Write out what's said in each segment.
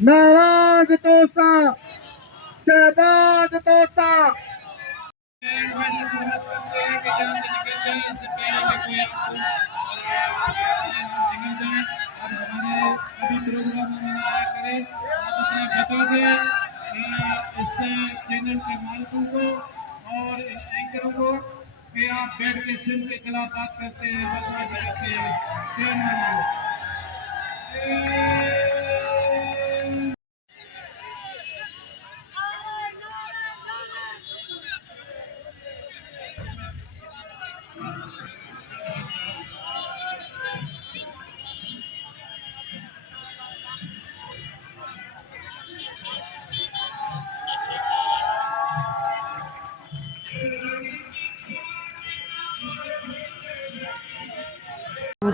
नाराज दोस्ता शहबाज दोस्ता चैनल के मालिकों को और एंकरों को कि आप बैठ के सिंध के खिलाफ बात करते हैं, बदमाशी करते हैं।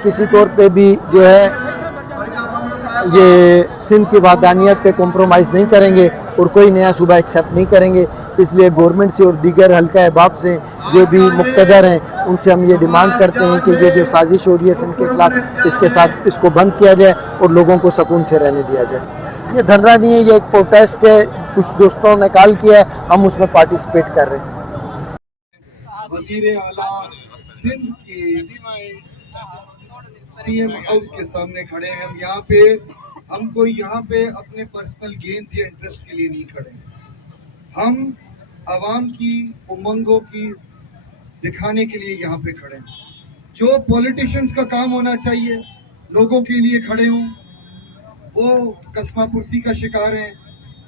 किसी तौर पे भी जो है ये सिंध की वादानियत पे कॉम्प्रोमाइज़ नहीं करेंगे और कोई नया सूबा एक्सेप्ट नहीं करेंगे। इसलिए गवर्नमेंट से और दीगर हल्का अहबाब से जो भी मुक़्तदर हैं उनसे हम ये डिमांड करते हैं कि ये जो साजिश हो रही है सिंध के खिलाफ इसके साथ इसको बंद किया जाए और लोगों को सुकून से रहने दिया जाए। ये धरना नहीं है, ये एक प्रोटेस्ट है, कुछ दोस्तों ने कॉल किया है, हम उसमें पार्टिसिपेट कर रहे हैं। वज़ीर आला सिंध की सीएम हाउस के सामने खड़े हैं हम यहाँ पे। हम कोई यहाँ पे अपने पर्सनल गेन्स या इंटरेस्ट के लिए नहीं खड़े हैं, हम आवाम की उमंगों की दिखाने के लिए यहाँ पे खड़े हैं। जो पॉलिटिशियंस का काम होना चाहिए लोगों के लिए खड़े हों, वो कस्मा पुरसी का शिकार हैं,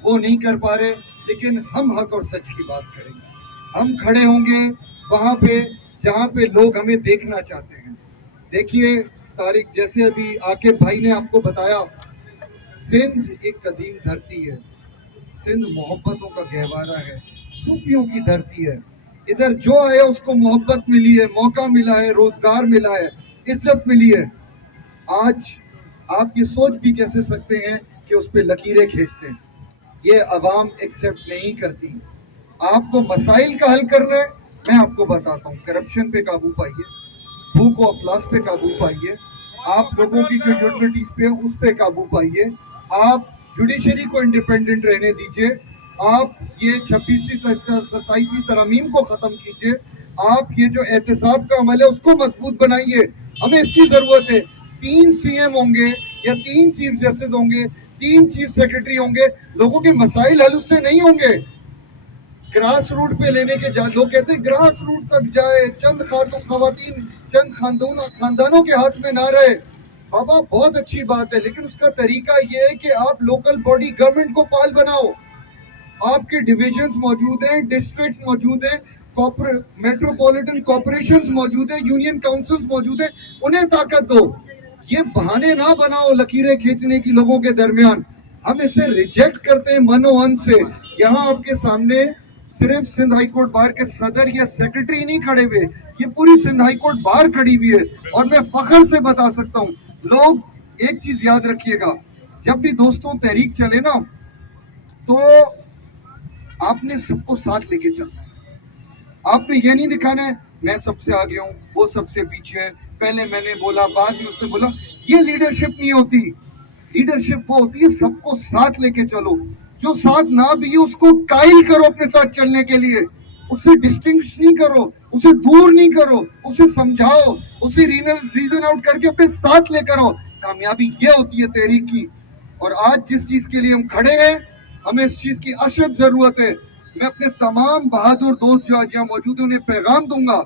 वो नहीं कर पा रहे, लेकिन हम हक और सच की बात करेंगे। हम खड़े होंगे वहाँ पे जहाँ पे लोग हमें देखना चाहते हैं। देखिए तारिक, जैसे अभी आकिब भाई ने आपको बताया, सिंध एक कदीम धरती है, सिंध मोहब्बतों का गहवारा है, सूफियों की धरती है। इधर जो आया उसको मोहब्बत मिली है, मौका मिला है, रोजगार मिला है, इज्जत मिली है। आज आप ये सोच भी कैसे सकते हैं कि उस पे लकीरें खींचते हैं, ये अवाम एक्सेप्ट नहीं करती। आपको मसाइल का हल करना है, मैं आपको बताता हूँ। करप्शन पे काबू पाइए, भूख और अफलास पे काबू पाइए, आप लोगों की जो यूटिलिटीज पे है उस पे काबू पाइए, आप जुडिशरी को इंडिपेंडेंट रहने दीजिए, आप ये 26वीं 27वीं तरमीम को खत्म कीजिए, आप ये जो एहतसाब का अमल है उसको मजबूत बनाइए। हमें इसकी जरूरत है। 3 सीएम होंगे या 3 चीफ जस्टिस होंगे, 3 चीफ सेक्रेटरी होंगे, लोगों के मसाइल हल उससे नहीं होंगे। ग्रास रूट पे लेने के लोग कहते हैं ग्रास रूट तक जाए, चंद खवातीन चंद खानदानों के हाथ में ना रहे। बाबा बहुत अच्छी बात है, लेकिन उसका तरीका ये है कि आप लोकल बॉडी गवर्नमेंट को फाल बनाओ। आपके डिविजन्स मौजूद हैं, डिस्ट्रिक्ट मौजूद हैं, मेट्रोपॉलिटन कॉर्पोरेशंस मौजूद है, यूनियन काउंसिल्स मौजूद है, उन्हें ताकत दो। ये बहाने ना बनाओ लकीरें खींचने की लोगों के दरमियान। हम इसे रिजेक्ट करते हैं मनोअन से। यहाँ आपके सामने सिर्फ सिंध हाई कोर्ट बार के सदर या सेक्रेटरी नहीं खड़े हुए, ये पूरी सिंध हाई कोर्ट बार खड़ी हुई है। और मैं फख्र से बता सकता हूँ, लोग एक चीज याद रखिएगा, जब भी दोस्तों तहरीक चले ना तो आपने सबको साथ लेके चलना है। आपने ये नहीं दिखाना है मैं सबसे आगे हूँ, वो सबसे पीछे है, पहले मैंने बोला बाद में उसने बोला। ये लीडरशिप नहीं होती। लीडरशिप वो होती है सबको साथ लेके चलो। जो साथ ना भी उसको कायल करो अपने साथ चलने के लिए, उससे डिस्टिंग्विश नहीं करो, उसे दूर नहीं करो, उसे समझाओ, उसे रीजन आउट करके अपने साथ लेकर आओ। कामयाबी ये होती है तहरीक की। और आज जिस चीज के लिए हम खड़े हैं, हमें इस चीज की अशद जरूरत है। मैं अपने तमाम बहादुर दोस्त जो आज यहाँ मौजूद हैं उन्हें पैगाम दूंगा,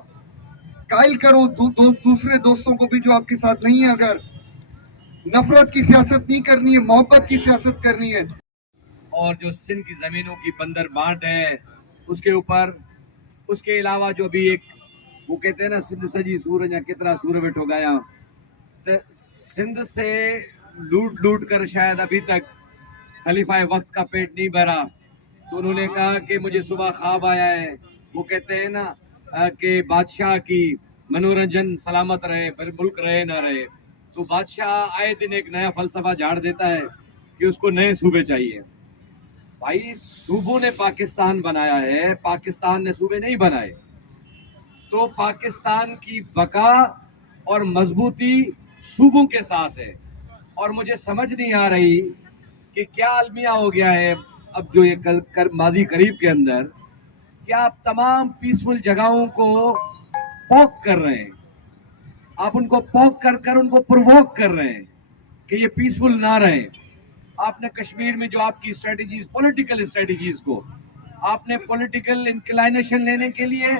कायल करो दूसरे दोस्तों को भी जो आपके साथ नहीं है। अगर नफरत की सियासत नहीं करनी है, मोहब्बत की सियासत करनी है। और जो सिंध की ज़मीनों की बंदर बांट है उसके ऊपर, उसके अलावा जो भी एक वो कहते हैं ना सिंध सजी सूरज या कितना सूर वेठो गया, तो सिंध से लूट कर शायद अभी तक खलीफा वक्त का पेट नहीं भरा। तो उन्होंने कहा कि मुझे सुबह ख्वाब आया है, वो कहते हैं ना कि बादशाह की मनोरंजन सलामत रहे पर मुल्क रहे ना रहे। तो बादशाह आए दिन एक नया फलसफा झाड़ देता है कि उसको नए सूबे चाहिए। भाई सूबों ने पाकिस्तान बनाया है, पाकिस्तान ने सूबे नहीं बनाए। तो पाकिस्तान की बका और मजबूती सूबों के साथ है। और मुझे समझ नहीं आ रही کہ کیا المیہ ہو گیا ہے اب جو یہ ماضی قریب کے اندر کہ آپ تمام پیسفل جگہوں کو پوک کر رہے ہیں, آپ ان کو پوک کر کر ان کو پرووک کر رہے ہیں کہ یہ پیسفل نہ رہیں. آپ نے کشمیر میں جو آپ کی اسٹریٹجیز, پولیٹیکل اسٹریٹجیز کو آپ نے پولیٹیکل انکلائنیشن لینے کے لیے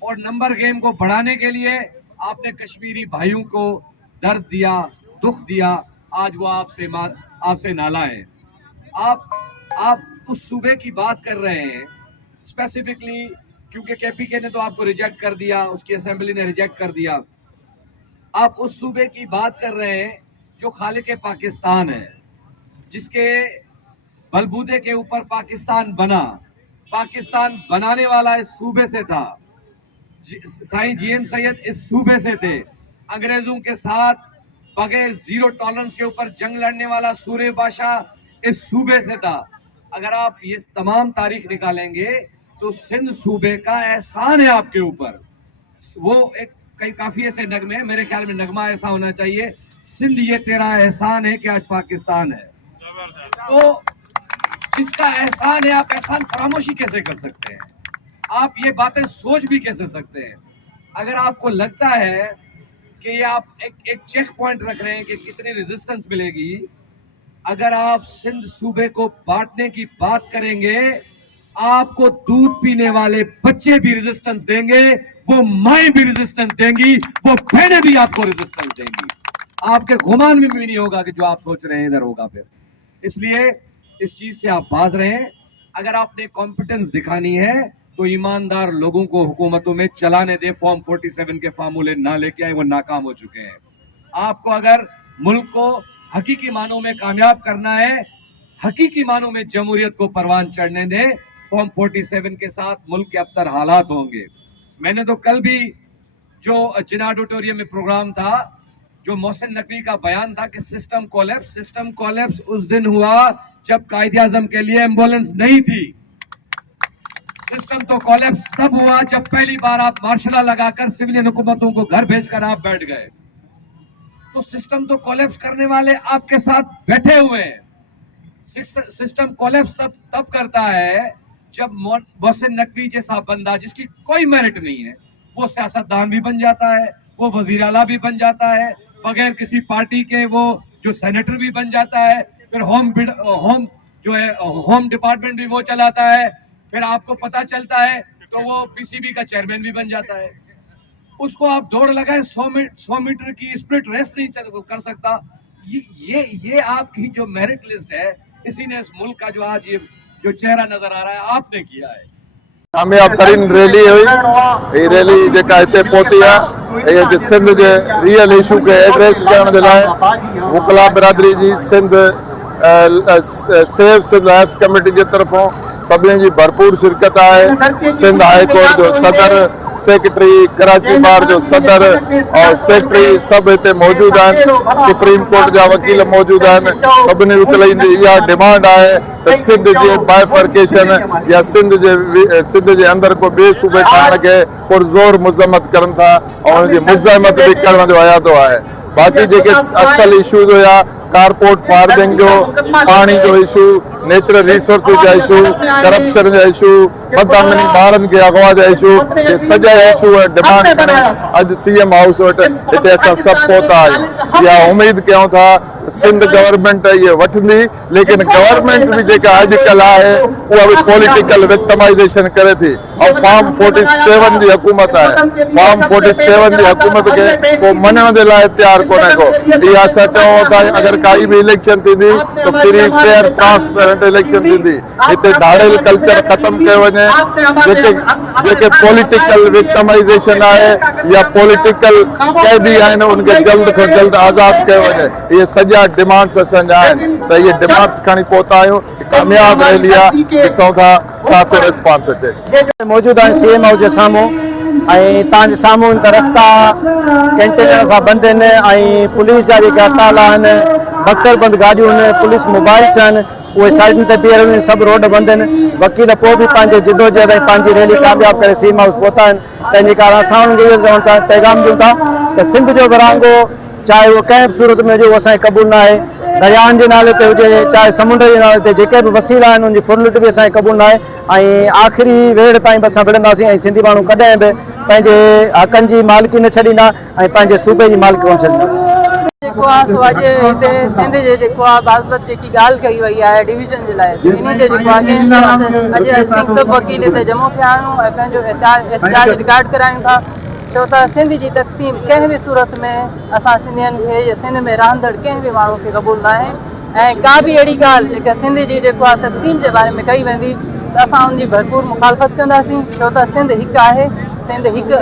اور نمبر گیم کو بڑھانے کے لیے آپ نے کشمیری بھائیوں کو درد دیا, دکھ دیا, آج وہ آپ سے نالا ہے. آپ اس صوبے کی بات کر رہے ہیں اسپیسیفکلی کیونکہ کے پی کے نے تو آپ کو ریجیکٹ کر دیا, اس کی اسمبلی نے ریجیکٹ کر دیا. آپ اس صوبے کی بات کر رہے ہیں جو خالق پاکستان ہے, جس کے بلبوتے کے اوپر پاکستان بنا. پاکستان بنانے والا اس صوبے سے تھا, سائیں جی ایم سید اس صوبے سے تھے. انگریزوں کے ساتھ بغیر زیرو ٹالرنس کے اوپر جنگ لڑنے والا سورے بادشاہ اس صوبے سے تھا. اگر آپ یہ تمام تاریخ نکالیں گے تو سندھ صوبے کا احسان ہے آپ کے اوپر. وہ ایک کافی ایسے نغمے ہیں, میرے خیال میں نغمہ ایسا ہونا چاہیے, سندھ یہ تیرا احسان ہے کہ آج پاکستان ہے. تو جس کا احسان ہے آپ احسان فراموشی کیسے کر سکتے ہیں؟ آپ یہ باتیں سوچ بھی کیسے سکتے ہیں؟ اگر آپ کو لگتا ہے کہ یہ آپ ایک چیک پوائنٹ رکھ رہے ہیں کہ کتنی ریزسٹنس ملے گی, اگر آپ سندھ صوبے کو بانٹنے کی بات کریں گے آپ کو دودھ پینے والے بچے بھی ریزسٹنس دیں گے, وہ مائیں بھی ریزسٹنس دیں گی, وہ بہنیں بھی آپ کو ریزسٹنس دیں گی. آپ کے گمان میں بھی نہیں ہوگا کہ جو آپ سوچ رہے ہیں ادھر ہوگا. پھر اس لیے اس چیز سے آپ باز رہیں. اگر آپ نے کمپٹنس دکھانی ہے تو ایماندار لوگوں کو حکومتوں میں چلانے دے. فارم 47 کے فارمولے نہ لے کے آئے, وہ ناکام ہو چکے ہیں. آپ کو اگر ملک کو حقیقی معنوں میں کامیاب کرنا ہے, حقیقی معنوں میں جمہوریت کو پروان چڑھنے دیں, فارم 47 کے ساتھ ملک کے ابتر حالات ہوں گے. میں نے تو کل بھی جو جناح آڈیٹوریم میں پروگرام تھا, جو محسن نقوی کا بیان تھا کہ سسٹم کولیپس اس دن ہوا جب قائد اعظم کے لیے ایمبولینس نہیں تھی. سسٹم تو کولیپس تب ہوا جب پہلی بار آپ مارشلہ لگا کر سویلین حکومتوں کو گھر بھیج کر آپ بیٹھ گئے. تو سسٹم تو کولیپس کرنے والے آپ کے ساتھ بیٹھے ہوئے ہیں. سسٹم کولیپس تب کرتا ہے جب محسن نقوی جیسا بندہ جس کی کوئی میرٹ نہیں ہے وہ سیاستدان بھی بن جاتا ہے, وہ وزیر اعلیٰ بھی بن جاتا ہے, بغیر کسی پارٹی کے وہ جو سینیٹر بھی بن جاتا ہے, پھر ہوم ڈپارٹمنٹ بھی وہ چلاتا ہے, پھر آپ کو پتا چلتا ہے تو وہ پی سی بی کا چیئرمین بھی بن جاتا ہے. اس کو آپ دوڑ لگائیں 100 میٹر کی اسپرٹ ریس نہیں کر سکتا. یہ آپ کی جو میرٹ لسٹ ہے, اسی نے اس ملک کا جو آج یہ جو چہرہ نظر آ رہا ہے آپ نے کیا ہے. कामयाब तरीन रैली हुई. ये रैली जेका हिते पहुती आहे ये सिंध जे रियल इशू खे एड्रेस करण जे लाइ वकला बिरादरी जी सिंध सेव सिंध हायर्स कमेटी जे तरफ़ों सभिनी जी भरपूर शिरकत आहे. सिंध हाई कोर्ट जो सदर, सेक्रेटरी, कराची बार जो सदर और सेक्रेटरी सब हिते मौजूद आहिनि. सुप्रीम कोर्ट जा वकील मौजूद आहिनि. सभिनी वकीलनि जी इहा डिमांड आहे त सिंध जे बाइफर्केशन या सिंध जे अंदरि को ॿिए सूबे ठाहिण खे पुरज़ोर मुज़म्मत करनि था ऐं हुनजी मुज़ाहिमत बि करण जो इरादो आहे. बाक़ी जेके असल इशूज़ हुया कारपोर्ट फार्मिंग जो, पानी जो इशू, नेचुरल रिसोर्सिस जा इशू, करप्शन जा इशू, मदानी ॿारनि खे अगवा जा इशू, ये सॼा इशू डिमांड खणी अॼु CM हाउस वटि हिते असां सभु पहुता आहियूं. इहा उमेद कयूं था सिंध गवर्नमेंट ये वठंदी, लेकिन गवर्नमेंट भी जेका अॼुकल्ह आहे उहा बि पॉलिटिकल विक्टिमाइज़ेशन करे थी. और फॉर्म 47 जी हुकूमत आहे. फॉर्म 47 जी हुकूमत खे को मञण जे लाइ तयारु कोन्हे को. इहा असां चऊं था अगरि काई बि इलेक्शन थींदी त फ्री फेयर ट्रांसपेरेंट इलेक्शन थींदी. हिते धाड़ेल कल्चर ख़तमु कयो वञे. जेके पॉलिटिकल विक्टिमाइज़ेशन आहे या पॉलिटिकल कैदी आहिनि उनखे जल्द खां जल्द आज़ादु कयो वञे. इहे सॼा डिमांड्स असांजा आहिनि त इहे डिमांड्स खणी पहुता आहियूं. कामयाब रैली आहे, ॾिसूं था छा थो रिस्पॉन्स अचे. मौजूद आहिनि CM हाउस जे साम्हूं ऐं तव्हांजे साम्हूं त रस्ता कंटेनर सां बंदि आहिनि ऐं पुलिस जा जेके हड़ताल आहिनि, बख़्तरबंद गाॾियूं आहिनि, पुलिस मोबाइल्स आहिनि उहे साइडनि ते बीहल आहिनि, सभु रोड बंदि आहिनि. वकील पोइ बि पंहिंजे जिदोजहद ऐं पंहिंजी रैली कामयाब करे CM हाउस पहुता आहिनि. तंहिंजे कारण असां उन्हनि खे इहो चवण था पैगाम ॾियूं था त सिंध जो विरहाङो चाहे उहो कंहिं बि सूरत में हुजे उहो असांखे क़बूल न आहे. दरियाहनि जे नाले ते हुजे चाहे समुंड जे नाले ते जेके बि वसीला आहिनि उनजी फुरलिट बि असांखे क़बूल न आहे ऐं आख़िरी वेड़ ताईं बि असां विढ़ंदासीं ऐं सिंधी माण्हू कॾहिं बि पंहिंजे हक़नि जी मालिकी न छॾींदा ऐं पंहिंजे सूबे जी मालिकी कोन छॾींदासीं। जेको आहे सो अॼु हिते सिंध जे जेको आहे बाबति जेकी ॻाल्हि कई वई आहे डिवीज़न जे लाइ इन जे जेको आहे अॼु असीं सभु वकील हिते जमो थिया आहियूं ऐं पंहिंजो एहतिजाज रिकॉर्ड करायूं था छो त सिंध जी तक़सीम कंहिं बि सूरत में असां सिंधियुनि खे या सिंध में रहंदड़ कंहिं बि माण्हू खे क़बूल न आहे ऐं का बि अहिड़ी ॻाल्हि जेका सिंध जी जेको आहे तक़सीम जे बारे में कई वेंदी त असां उनजी भरपूर मुखालफ़त कंदासीं छो त सिंध हिकु आहे सिंध हिकु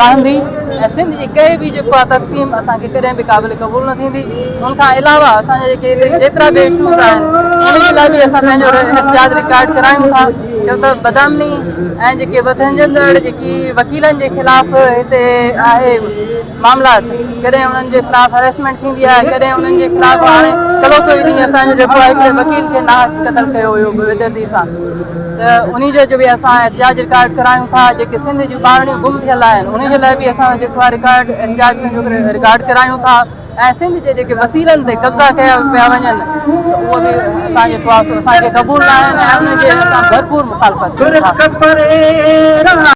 रहंदी ऐं सिंध जी कंहिं बि जेको आहे तक़सीम असांखे कॾहिं बि क़ाबिल क़बूल न थींदी। उनखां अलावा असांजा जेके हिते जेतिरा बि इशूज़ आहिनि उन जे लाइ बि असां पंहिंजो एहतिजाज रिकॉर्ड करायूं था छो त बदामनी ऐं जेके वधंजंदड़ जेकी वकीलनि जे ख़िलाफ़ हिते आहे मामलात कॾहिं उन्हनि जे ख़िलाफ़ हरेसमेंट थींदी आहे कॾहिं उन्हनि जे ख़िलाफ़ हाणे कलोतो ई ॾींहुं असांजो जेको आहे हिकिड़े वकील खे नाहक क़तल कयो हुयो विदर्दी सां त उन जो बि असां एहतिजाज रिकॉर्ड करायूं था जेके सिंध जूं ॿारड़ियूं गुम थियल आहिनि उन जे लाइ बि असां जेको आहे एहतिजाज पंहिंजो रिकॉर्ड करायूं था ऐं सिंध जे जेके वसीलनि ते कब्ज़ा कया पिया वञनि त उहो बि असां जेको आहे सो असांखे क़बूल न आहिनि ऐं उनजे असां भरपूर मुखालफ़त कयूं था।